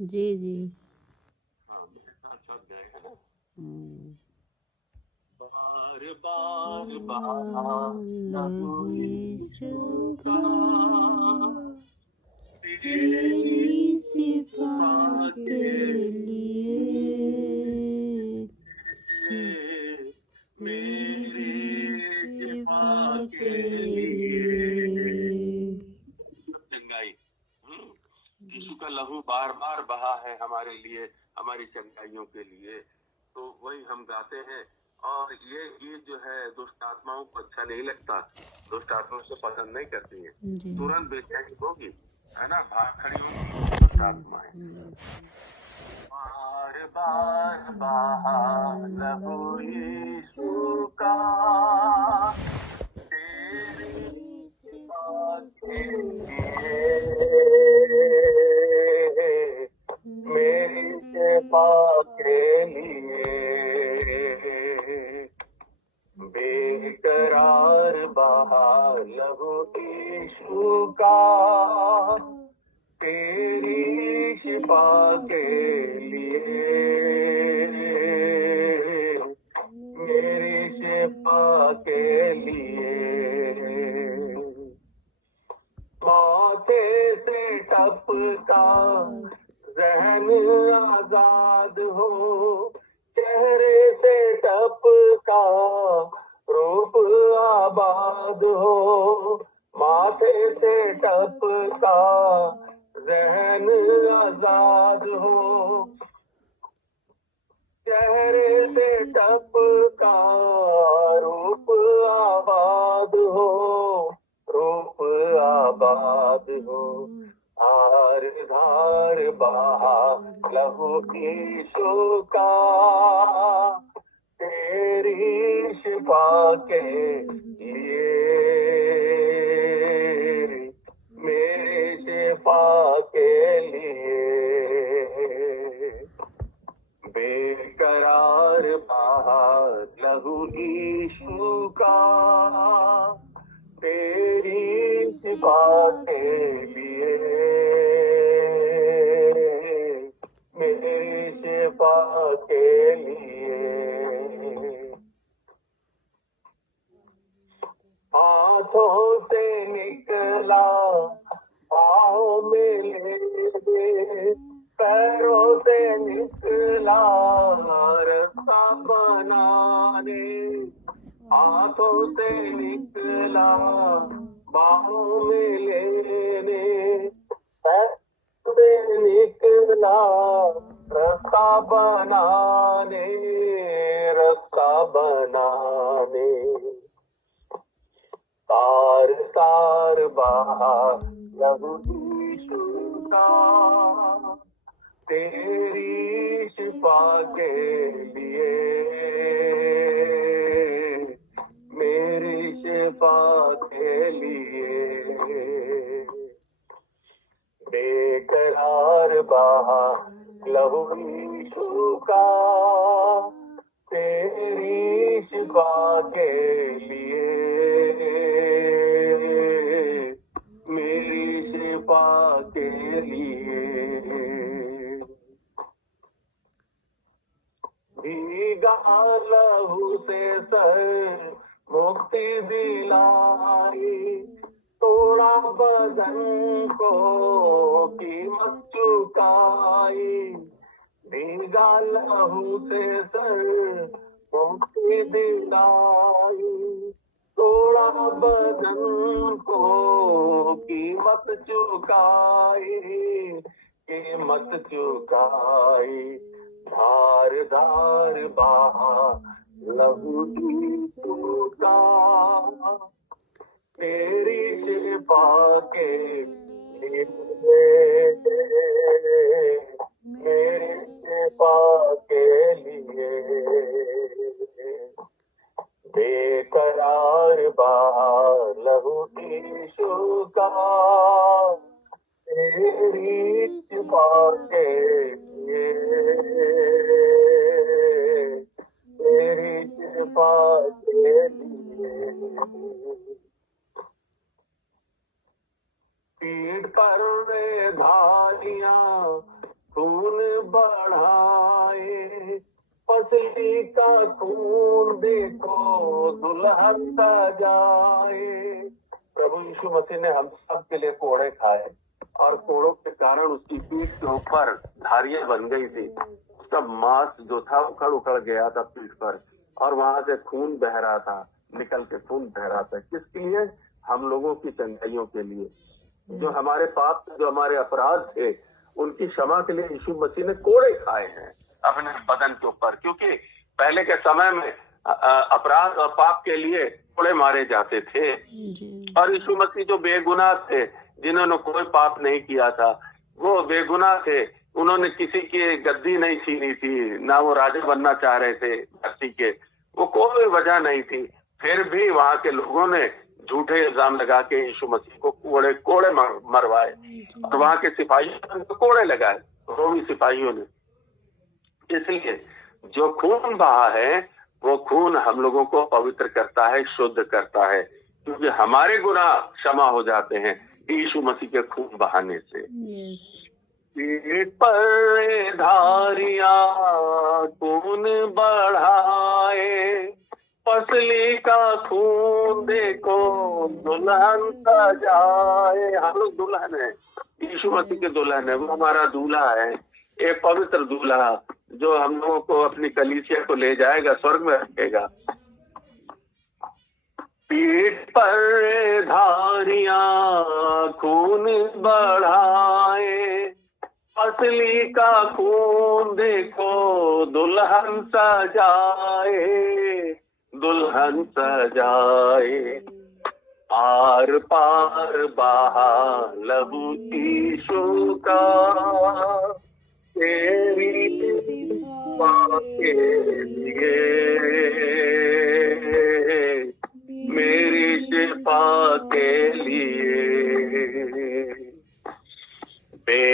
जी जी। हाँ मेरे साथ साथ गए है ना। हम्म। बार बार बहा लहू लहू यीशु यीशु का, का तेरी तेरी सिफा सिफा के के लिए, मेरी मेरी सिफा सिफा के के लिए लिए। चंगाई। यीशु का लहू बार बार बहा है हमारे लिए, हमारी चंगाइयों के लिए। तो वही हम गाते हैं। और ये गीत जो है दुष्ट आत्माओं को अच्छा नहीं लगता, दुष्ट आत्माओं से पसंद नहीं करती है, जी। तुरंत बेचैनी होगी, है ना, भाग खड़ी होगी दुष्ट आत्माएं। बार बार बहा लहू यीशु का, तेरी सिफा के लिए, मेरी सेवा के लिए, बेकरार बहा लहू यीशु का, तेरी शिफा के लिए, मेरी शिफा के लिए। माथे से टपका जहन आजाद हो, चेहरे से टपका रूप आबाद हो, माथे से टपका जहन आजाद हो, चेहरे से टपका रूप आबाद हो, रूप आबाद हो। धार धार बहा लहू यीशु का, तेरी शिफा के लिए, मेरे शिफा के लिए, बेकरार बहा लहू यीशु का, तेरी शिफा के लिए, मेरी शिफा के लिए। हाथों से निकला पाँव में ले दे, पैरों से निकला रास्ता बनाने, हाथों से निकला बाहों में लेने, पैरों से निकला रास्ता बनाने, रास्ता बनाने। तार तार बहा लहू यीशु का, तेरी शिफा के लिए, मेरी शिफा के लिए, बेकरार बहा लहू यीशु का, तेरी शिफा के लिए, मेरी शिफा के लिए। भीगा लहू से सर मुक्ति दिलाई, तोड़ा बदन को कीमत चुकाई, भीगा लहू से सर मुक्ति दिलाई, तोड़ा बदन को कीमत चुकाई, कीमत चुकाई। धार धार बहा लहू यीशु का, तेरी शिफा के लिए, मेरी शिफा के लिए, बेकरार बहा लहू यीशु का, तेरी शिफा के लिए, तेरी शिफा के लिए। पीठ पर वे धारियां खून बढ़ाए, पसली का खून देखो दुल्हन सजाए। प्रभु यीशु मसीह ने हम सब के लिए कोड़े खाए और कोड़ों के कारण उसकी पीठ के ऊपर धारियां बन गई थी। उसका मांस जो था उखड़ उखड़ गया था पीठ पर, और वहां से खून बह रहा था, निकल के खून बह रहा था। किसके लिए? हम लोगों की चंगाइयों के लिए। जो हमारे पाप, जो हमारे अपराध थे, उनकी क्षमा के लिए यीशु मसीह ने कोड़े खाए हैं अपने बदन के ऊपर। क्योंकि पहले के समय में अपराध और पाप के लिए कोड़े मारे जाते थे, और यीशु मसीह जो बेगुनाह थे, जिन्होंने कोई पाप नहीं किया था, वो बेगुनाह थे। उन्होंने किसी की गद्दी नहीं छीनी थी, ना वो राजा बनना चाह रहे थे धरती के, वो कोई वजह नहीं थी। फिर भी वहां के लोगों ने झूठे इल्जाम लगा के यीशु मसीह को कोड़े कोड़े मरवाए, और वहां के सिपाहियों ने कोड़े लगाए, रोमी सिपाहियों ने। इसलिए जो खून बहा है, वो खून हम लोगों को पवित्र करता है, शुद्ध करता है, क्योंकि हमारे गुनाह क्षमा हो जाते हैं यीशु मसीह के खून बहाने से। पीठ पर धारिया खून बढ़ाए, पसली का खून देखो दुल्हन सजाए। हम लोग दुल्हन है, यीशु मसीह के दुल्हन है, वो हमारा दूल्हा है, एक पवित्र दूल्हा जो हम लोगों को अपनी कलीसिया को ले जाएगा, स्वर्ग में रखेगा। पीठ पर धारिया खून बढ़ाए, पसली का खून देखो दुल्हन सजाए, दुल्हन सजाए। आर पार बहा लहू यीशु का, तेरी सेवा के लिए